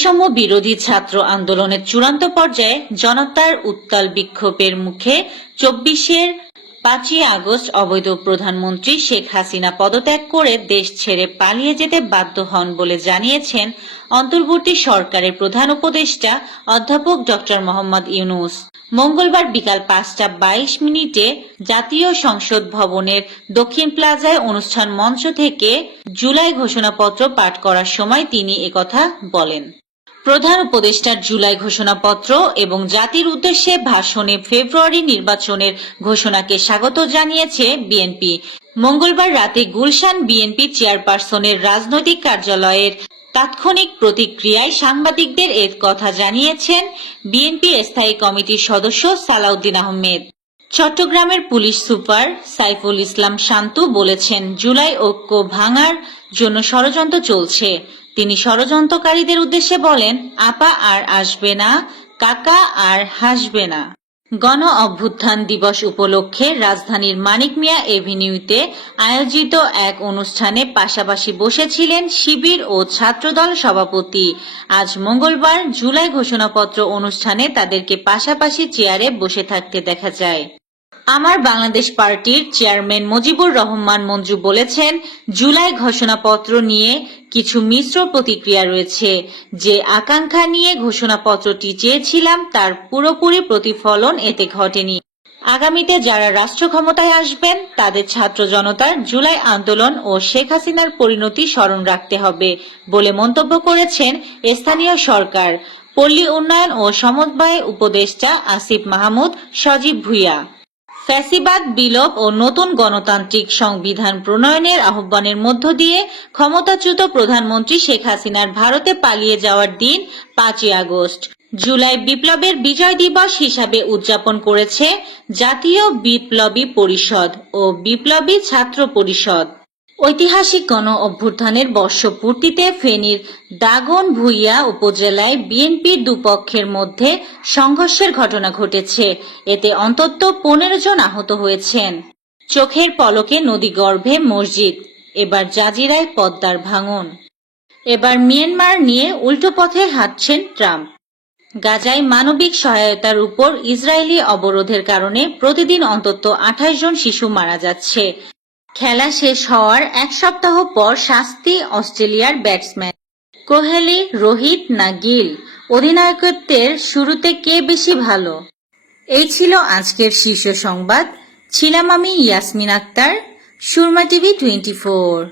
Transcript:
বৈষম্য বিরোধী ছাত্র আন্দোলনের চূড়ান্ত পর্যায়ে জনতার উত্তাল বিক্ষোভের মুখে 5ই আগস্ট অবৈধ প্রধানমন্ত্রী শেখ হাসিনা পদত্যাগ করে দেশ ছেড়ে পালিয়ে যেতে বাধ্য হন বলে জানিয়েছেন অন্তর্বর্তী সরকারের প্রধান উপদেষ্টা অধ্যাপক ডক্টর মোহাম্মদ ইউনূস। মঙ্গলবার বিকাল 5টা 22 জাতীয় সংসদ ভবনের দক্ষিণ প্লাজায় অনুষ্ঠান মঞ্চ থেকে জুলাই ঘোষণাপত্র পাঠ করার সময় তিনি একথা বলেন। প্রধান উপদেষ্টার জুলাই ঘোষণাপত্র এবং জাতির উদ্দেশ্যে ভাষণে ফেব্রুয়ারি নির্বাচনের ঘোষণাকে স্বাগত জানিয়েছে বিএনপি। মঙ্গলবার রাতে গুলশান বিএনপি চেয়ারপারসনের রাজনৈতিক কার্যালয়ের তাৎক্ষণিক প্রতিক্রিয়ায় সাংবাদিকদের এ কথা জানিয়েছেন বিএনপি স্থায়ী কমিটির সদস্য সালাউদ্দিন আহমেদ। চট্টগ্রামের পুলিশ সুপার সাইফুল ইসলাম শান্তু বলেছেন, জুলাই ঐক্য ভাঙার জন্য ষড়যন্ত্র চলছে। তিনি ষড়যন্ত্রকারীদের উদ্দেশ্যে বলেন, আপা আর আসবে না, কাকা আর হাসবে না। গণ অভ্যুত্থান দিবস উপলক্ষে রাজধানীর মানিক মিয়া এভিনিউতে আয়োজিত এক অনুষ্ঠানে পাশাপাশি বসেছিলেন শিবির ও ছাত্রদল সভাপতি। আজ মঙ্গলবার জুলাই ঘোষণাপত্র অনুষ্ঠানে তাদেরকে পাশাপাশি চেয়ারে বসে থাকতে দেখা যায়। আমার বাংলাদেশ পার্টির চেয়ারম্যান মুজিবুর রহমান মঞ্জু বলেছেন, জুলাই ঘোষণাপত্র নিয়ে কিছু মিশ্র প্রতিক্রিয়া রয়েছে। যে আকাঙ্ক্ষা নিয়ে ঘোষণাপত্রটি চেয়েছিলাম তার পুরোপুরি প্রতিফলন এতে ঘটেনি। আগামীতে যারা রাষ্ট্র ক্ষমতায় আসবেন তাদের ছাত্র জনতার জুলাই আন্দোলন ও শেখ হাসিনার পরিণতি স্মরণ রাখতে হবে বলে মন্তব্য করেছেন স্থানীয় সরকার, পল্লী উন্নয়ন ও সমবায় উপদেষ্টা আসিফ মাহমুদ সজীব ভুঁইয়া। ফ্যাসিবাদ বিলোপ ও নতুন গণতান্ত্রিক সংবিধান প্রণয়নের আহ্বানের মধ্য দিয়ে ক্ষমতাচ্যুত প্রধানমন্ত্রী শেখ হাসিনার ভারতে পালিয়ে যাওয়ার দিন 5ই আগস্ট জুলাই বিপ্লবের বিজয় দিবস হিসাবে উদযাপন করেছে জাতীয় বিপ্লবী পরিষদ ও বিপ্লবী ছাত্র পরিষদ। ঐতিহাসিক গণ অভ্যুত্থানের বর্ষপূর্তিতে ফেনীর দাগনভূঞা উপজেলায় বিএনপির দুপক্ষের মধ্যে সংঘর্ষের ঘটনা ঘটেছে। এতে অন্তত 15 জন আহত হয়েছেন। চোখের পলকে নদীগর্ভে মসজিদ, এবার জাজিরায় পদ্মার ভাঙন। এবার মিয়ানমার নিয়ে উল্টো পথে হাঁটছেন ট্রাম্প। গাজায় মানবিক সহায়তার উপর ইসরায়েলি অবরোধের কারণে প্রতিদিন অন্তত 28 জন শিশু মারা যাচ্ছে। খেলা শেষ হওয়ার 1 সপ্তাহ পর শাস্তি অস্ট্রেলিয়ার ব্যাটসম্যান কোহলি, রোহিত না গিল, অধিনায়কত্বের শুরুতে কে বেশি ভালো? এই ছিল আজকের শীর্ষ সংবাদ। ছিলাম আমি ইয়াসমিন আক্তার, সুরমা টিভি 24।